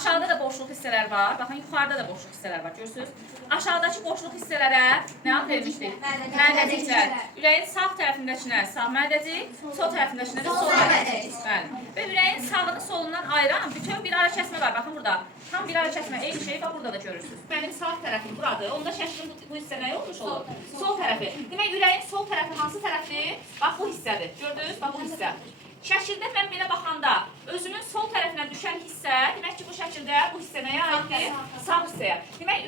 Aşağıda da boşluq hissələr var. Baxın, yuxarıda da boşluq hissələr var. Görürsünüz? Aşağıdakı boşluq hissələrə nə ad vermişdik? Mədəciklər. Ürəyin sağ tərəfindəkinə sağ mədəcik, sol tərəfindəkinə də sol mədəcik. Bəli. Və ürəyin sağını solundan ayıran bütün bir ara kəsmə var. Baxın burada. Tam bir ara kəsmə eyni şey var, burada da görürsünüz. Mənim sağ tərəfim buradır. Onda şəklin bu hissə nə olmuş olur? Sol tərəfi. Demək, ürəyin sol tərəfi hansı tərəfdir? Bax, bu hissədir. Gördünüz? Bax, bu hissə. Şəkildə mən belə baxanda özümün sol tərəfinə düşən hissə, demək ki, bu şəkildə bu hissə nəyə aiddir? Sağ hissəyə. Demək,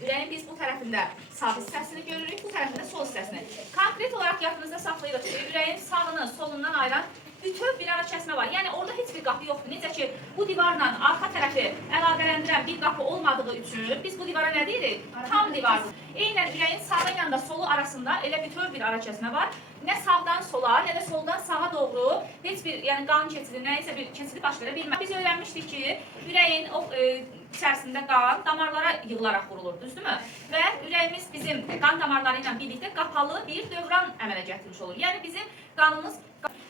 ürəyin biz bu tərəfində sağ hissəsini görürük, bu tərəfində sol hissəsini. Konkret olaraq yadınızda saxlayırıq ki, ürəyin sağını solundan ayıran bütöv bir ara kəsmə var. Yəni, orada heç bir qapı yoxdur. Necə ki, bu divarla arxa tərəfi əlaqələndirən bir qapı olmadığı üçün biz bu divara nə deyirik? Tam divardır. Eynən ürəyin sağı ilə də solu arasında elə bütöv bir ara kəsmə var. Nə sağdan sola, nə də soldan sağa doğru heç bir qan keçidi, nəyisə bir keçidi baş verə bilməz. Biz öyrənmişdik ki, ürəyin içərisində qan damarlara yığılaraq qurulur, düzdürmü? Və ürəyimiz bizim qan damarları ilə birlikdə qapalı bir dövran əmələ gətirmiş olur. Yəni, bizim qanımız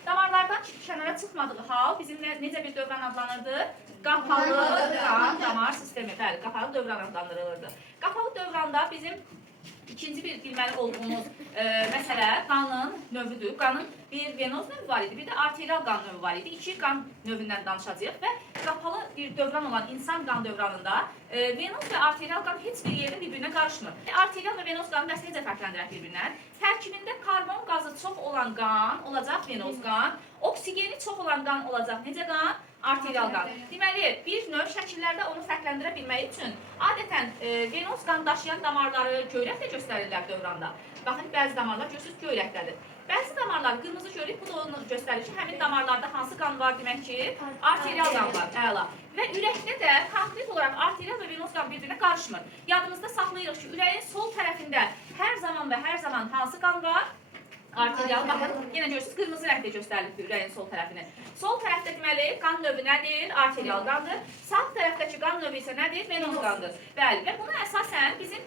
damarlardan kənara çıxmadığı hal bizim necə bir dövran adlanırdı? Qapalı qan damar sistemi, bəli, qapalı dövran adlandırılırdı. Qapalı dövranda bizim İkinci bir bilməli olduğumuz məsələ qanın növüdür. Qanın bir venoz növü var idi, bir də arterial qan növü var idi. İki qan növündən danışacağıq və qapalı bir dövran olan insan qan dövranında venoz və arterial qan heç bir yerdə bir-birinə qarışmır. Arterial və venoz qanı necə fərqləndirək bir-birindən? Tərkibində karbon qazı çox olan qan olacaq venoz qan, oksigeni çox olan qan olacaq necə qan? Arterial qan. Deməli, bir növ şəkillərdə onu fərqləndirə bilmək üçün adətən venoz qan daşıyan damarları göyrəklə göstərirlər dövranda. Baxın, bəzi damarlar görürsünüz göyrəklədir. Bəzi damarlar qırmızı görürük, bu da onu göstərir ki, həmin damarlarda hansı qan var demək ki, arterial qan var, əla. Və ürəkdə də konkret olaraq arterial və venoz qan bir-birinə qarışmır. Yadımızda saxlayırıq ki, ürəyin sol tərəfində hər zaman hansı qan var? Arterial, baxın, yenə görürsünüz, qırmızı rəngdə göstərilir ürəyin sol tərəfini. Sol tərəfdə deməli, qan növü nədir? Arterial qandır. Sağ tərəfdəki qan növü isə nədir? Venoz qandır. Bəli, və buna əsasən bizim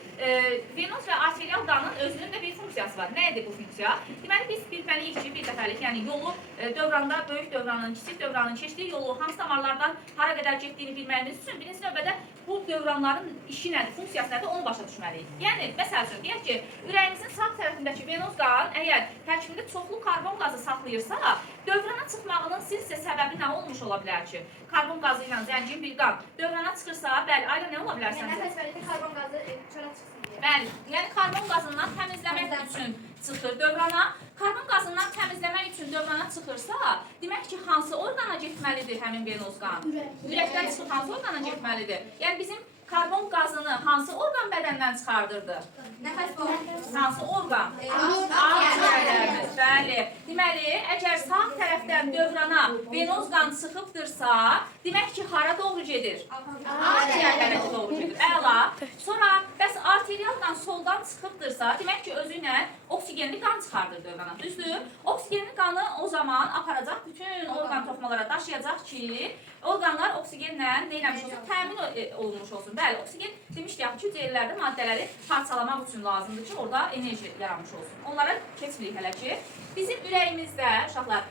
venoz və arterial qanın özünün də bir funksiyası var. Nə edir bu funksiya? Deməli, biz bilməliyik ki, bir dəfəlik, yəni yolu dövranda, böyük dövranın, kiçik dövranın keçdiyi yolu hansı damarlardan hara qədər getdiyini bilməyimiz üçün birinci növbədə bu dövranların işi nədir, funksiyası nədir, onu başa düşməliyik. Yəni, məsəl üçün, deyək ki, ürəyimizin sağ tərəfindəki venoz qan əgər tərkibində çoxlu karbon qazı saxlayırsa, dövrana çıxmağının sizcə səbəbi nə olmuş ola bilər ki? Karbon qazı ilə zəngin bir qan dövrana çıxırsa, bəli, ayda nə ola bilər səncə? Nəfəs verir ki, karbon qazı çölə çıxsın deyə. Bəli, yəni karbon qazından təmizləmək üçün çıxır dövrana. Karbon qazından təmizləmək üçün dövrana çıxırsa, demək ki, hansı orqana getməlidir həmin venoz qan? Ürəkdən çıxıb hansı orqana getməlidir? Yəni bizim karbon qazını hansı orqan bədəndən çıxardırdı? Nəfəs boru. Hansı orqan? Ağciyərlərimiz. Bəli. Deməli, əgər sağ tərəfdən dövrana venoz qan çıxıbdırsa, demək ki, hara doğru gedir? Ağciyərlərə doğru gedir. Əla. Sonra, bəs arterial qan soldan çıxıbdırsa, demək ki, özü ilə oksigenli qan çıxardır dövrana. Düzdür? Oksigenli qanı o zaman aparacaq, bütün orqan toxumalara daşıyacaq ki, orqanlar oksigenlə neyləmiş olsun? Təmin olunmuş olsun. Bəli, oksigen demişdik ki, hüceyrələrdə maddələri parçalamaq üçün lazımdır ki, orada enerji yaranmış olsun. Onlara keçmirik hələ ki. Bizim ürəyimizdə, uşaqlar,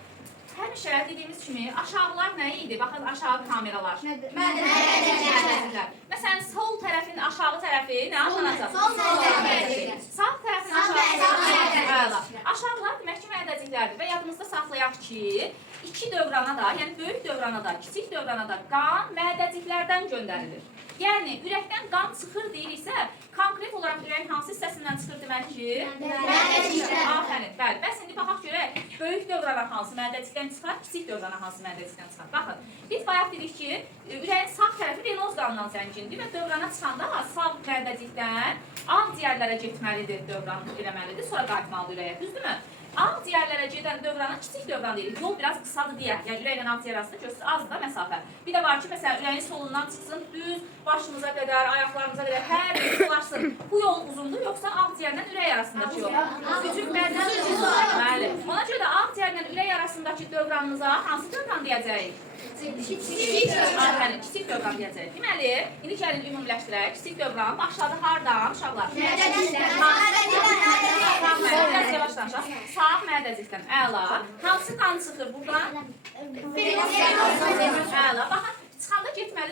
həmişə dediyimiz kimi aşağılar nə idi? Baxın, aşağı kameralar. Mədəciklər. Məsələn, sol tərəfin aşağı tərəfi nə adlanacaq? Sol tərəfi. Sağ tərəfin aşağı. Aşağılar demək ki, mədəciklərdir və yadımızda saxlayaq ki, iki dövrana da, yəni böyük dövrana da, kiçik dövrana da qan mədəciklərdən göndərilir. Yəni, ürəkdən qan çıxır deyiriksə, konkret olaraq ürəyin hansı hissəsindən çıxır demək ki? Mədəciklər. Afərin, bəli. Bəs indi baxaq görək, böyük dövrana hansı mədəcikdən çıxar, kiçik dövrana hansı mədəcikdən çıxar. Baxın, biz bayaq dedik ki, ürəyin sağ tərəfi venoz qanından zəngindir və dövrana çıxanda sağ mədəcikdən ağciyərlərə getməlidir, dövran eləməlidir, sonra qayıtmalıdır ürəyə, düzdürmü? Ağciyərlərə gedən dövrana kiçik dövran deyirik. Yol biraz qısadır deyək. Yəni ürəklə ağciyər arasında göstərir, azdır da məsafə. Bir də var ki, məsələn, ürəyin solundan çıxsın, düz başımıza qədər, ayaqlarımıza qədər hər bir dolaşsın. Bu yol uzundur, yoxsa ağciyərlə ürək arasındakı yol? Küçük bədən bəli. Ona görə də ağciyərlə ürək arasındakı dövranımıza hansı dövran deyəcəyik? Kiçik dövran deyəcəyik. Deməli, indi gəlin ümumiləşdirək. Kiçik dövran başladı hardan, uşaqlar? Sağ mədəcikdən. Əla. Hansı qan çıxır buradan? Əla. Baxın, çıxanda getməli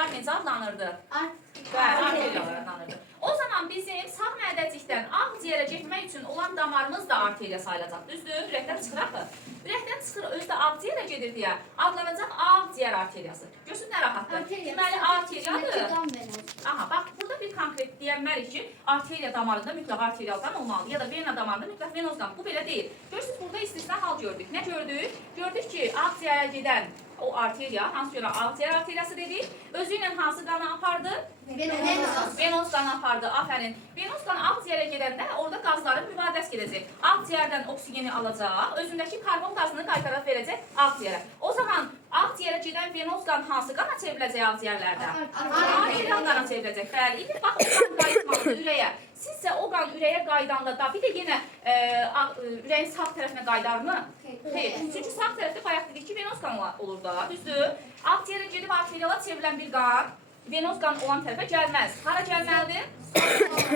damarlar necə adlanırdı? Bəli, arteriyalar adlanırdı. O zaman bizim sağ mədəcikdən ağciyərə getmək üçün olan damarımız da arteriya sayılacaq. Düzdür? Ürəkdən çıxır axı. Ürəkdən çıxır, özü də ağciyərə gedir deyə adlanacaq ağciyər arteriyası. Görsün nə rahatdır. Deməli, arteriyadır. Aha, bax, burada bir konkret deyənmərik ki, arteriya damarında mütləq arterialdan olmalı ya da vena damarında mütləq venozdan. Bu belə deyil. Görürsünüz, burada istisna hal gördük. Nə gördük? Gördük ki, ağciyərə gedən o arteriya, hansı görə ağciyər arteriyası dedik, özü ilə hansı qanı apardı? Venoz qanı apardı, afərin. Venoz qanı ağciyərə gedəndə orada qazların mübadiləsi gedəcək. Ağciyərdən oksigeni alacaq, özündəki karbon qazını qaytaraq verəcək ağciyərə. O zaman ağciyərə gedən venoz qan hansı qana çevriləcək ağciyərlərdə? Arterial qana çevriləcək. Bəli, indi bax, o qan qayıtmalıdır ürəyə. Sizcə o qan ürəyə qaydanda da bir də yenə ürəyin sağ tərəfinə qaydarmı? Xeyr. Çünki sağ tərəfdə bayaq dedik ki, venoz qan olur da, düzdür? Ağciyərə gedib arteriala çevrilən bir qan venoz qan olan tərəfə gəlməz. Hara gəlməlidir?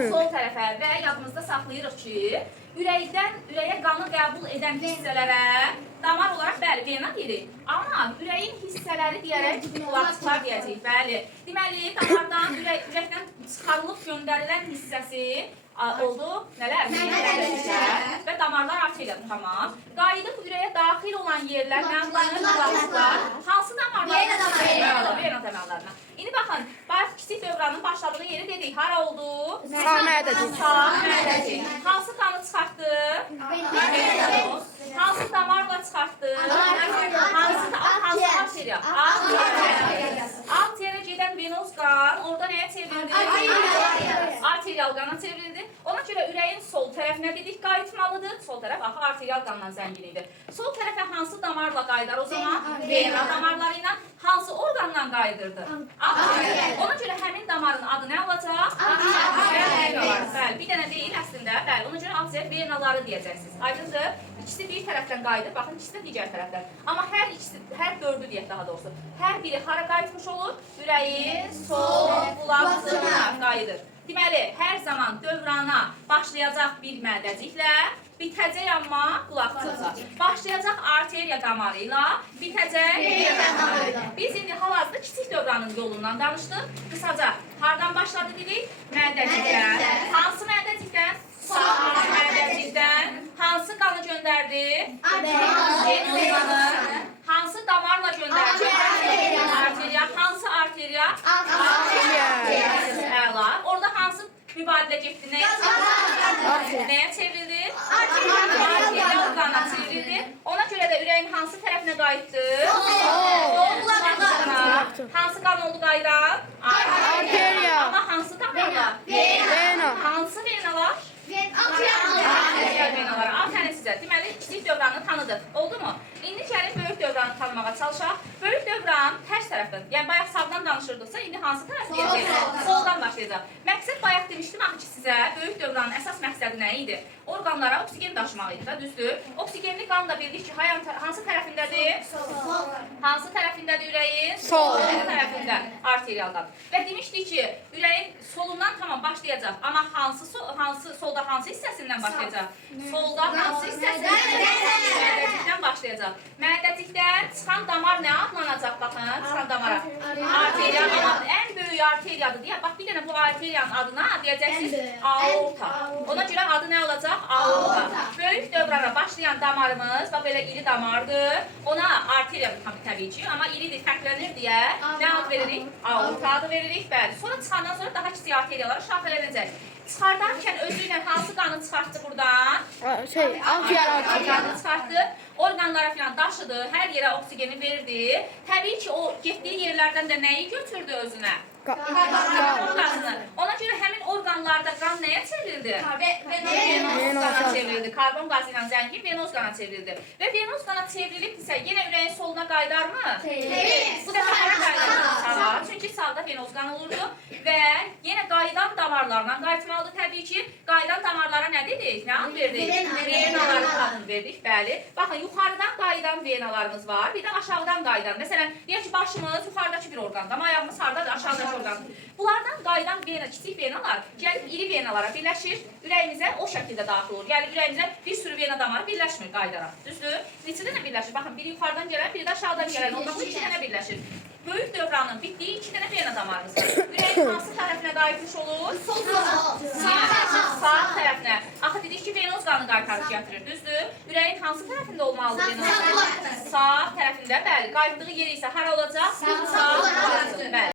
Sol tərəfə və yadımızda saxlayırıq ki, ürəkdən ürəyə qanı qəbul edən hissələrə damar olaraq bəli, vena deyirik. Amma ürəyin hissələri deyərək qulaqçılar deyəcəyik, bəli. Deməli, damardan, ürəkdən çıxarılıb göndərilən hissəsi oldu, nələr? Və damarlar arteriyadır, tamam. Qayıdıb ürəyə daxil olan yerlər, nə adlanır? Qulaqçılar. Hansı damarlar? Vena damarlarına. İndi baxın, bayaq kiçik dövranın başladığı yeri dedik, hara oldu? Sağ mədəcik. Sağ mədəcik. Hansı qanı çıxartdı? Hansı damarla çıxartdı? Hansı arteriya? Ağciyərə gedən venoz qan orada nəyə çevrildi? Arterial qana çevrildi. Ona görə ürəyin sol tərəfinə dedik qayıtmalıdır. Sol tərəf axı arterial qanla zəngin idi. Sol tərəfə hansı damarla qayıdar o zaman? Vena damarları ilə. Hansı orqanla qayıdırdı? Ağciyər. Ona görə həmin damarın adı nə olacaq? Ağciyər. Bəli, bir dənə deyil əslində. Bəli, ona görə ağciyər venaları deyəcəksiniz. Aydındır? İkisi bir tərəfdən qayıdır, baxın ikisi də digər tərəfdən. Amma hər dördü deyək daha doğrusu. Hər biri hara qayıtmış olur? Ürəyin sol qulaqçığına qayıdır. Deməli, hər zaman dövrana başlayacaq bir mədəciklə, bitəcək amma qulaqçıqla. Başlayacaq arteriya damarı ilə, bitəcək vena damarı ilə. Biz indi hal-hazırda kiçik dövranın yolundan danışdıq. Qısaca, hardan başladı dedik? Mədəcikdən. Hansı mədəcikdən? Sağ mədəcikdən. Hansı qanı göndərdi? Venoz qanı. Hansı damarla göndərdi? Arteriya. Hansı arteriya? Əla. Orada hansı mübadilə getdi? Nəyə çevrildi? Arterial qana çevrildi. Ona görə də ürəyin hansı tərəfinə qayıtdı? Sol qulaqçığına. Hansı qan oldu qayıdan? Arteriya. Amma hansı damarla? Vena. Hansı venalar? Venalar. Afərin sizə. Deməli, kiçik dövranı tanıdıq. Oldu mu? İndi gəlin böyük dövranı tanımağa çalışaq. Böyük dövran tərs tərəfdən. Yəni, bayaq sağdan danışırdıqsa, indi hansı tərəfə gedəcək? Soldan başlayacaq. Məqsəd bayaq demişdim axı ki, sizə böyük dövranın əsas məqsədi nə idi? Orqanlara oksigen daşımaq idi da, düzdür? Oksigenli qan da bildik ki, hansı tərəfindədir? Hansı tərəfindədir ürəyin? Sol tərəfində arterial qan. Və demişdik ki, ürəyin solundan tamam başlayacaq. Amma solda hansı hissəsindən başlayacaq? Solda hansı hissəsindən başlayacaq? Mədəcikdən çıxan damar nə adlanacaq? Baxın, çıxan damara. Arteriya, amma ən böyük arteriyadır deyə. Bax, bir dənə bu arteriyanın adına deyəcəksiniz aorta. Ona görə adı nə olacaq? Aorta. Böyük dövrana başlayan damarımız, bax belə iri damardır. Ona arteriya təbii ki, amma iridir, fərqlənir deyə nə ad veririk? Aorta adı veririk, bəli. Sonra çıxandan sonra daha kiçik arteriyalara şaxələnəcək. Çıxardarkən özü ilə hansı qanı çıxartdı buradan? Ağciyər qanı çıxartdı. Orqanlara falan daşıdı, hər yerə oksigeni verdi. Təbii ki, o getdiyi yerlərdən də nəyi götürdü özünə? Karbon qazını. Ona görə həmin orqanlarda qan nəyə çevrildi? Venoz qana çevrildi. Karbon qazı ilə zəngin venoz qana çevrildi. Və venoz qana çevrilibdirsə, yenə ürəyin soluna qaydarmı? Bu dəfə hara qaydarmı? Çünki sağda venoz qan olurdu. Və yenə qaydan damarlarla qayıtmalıdır təbii ki. Qaydan damarlara nə dedik? Nə ad verdik? Venaların adını verdik, bəli. Baxın, yuxarıdan qaydan venalarımız var, bir də aşağıdan qaydan. Məsələn, deyək ki, başımız yuxarıdakı bir orqandır, amma ayağımız hardadır? Aşağıdakı orqandır. Bunlardan qaydan vena, kiçik venalar gəlib iri venalara birləşir, ürəyimizə o şəkildə daxil olur. Yəni, ürəyimizə bir sürü vena damarı birləşmir qaydaraq. Düzdür? Neçə dənə birləşir? Baxın, biri yuxarıdan gələn, biri də aşağıdan gələn. Ondan bu iki dənə birləşir. Böyük dövranın bitdiyi 2 dənə vena damarımız var. Ürəyin hansı tərəfinə qayıtmış olur? Sağ tərəfinə. Axı dedik ki, venoz qanı qaytarış gətirir, düzdür? Ürəyin hansı tərəfində olmalıdır venoz qanı? Sağ tərəfində, bəli. Qayıtdığı yer isə hara olacaq? Sağ. Bəli.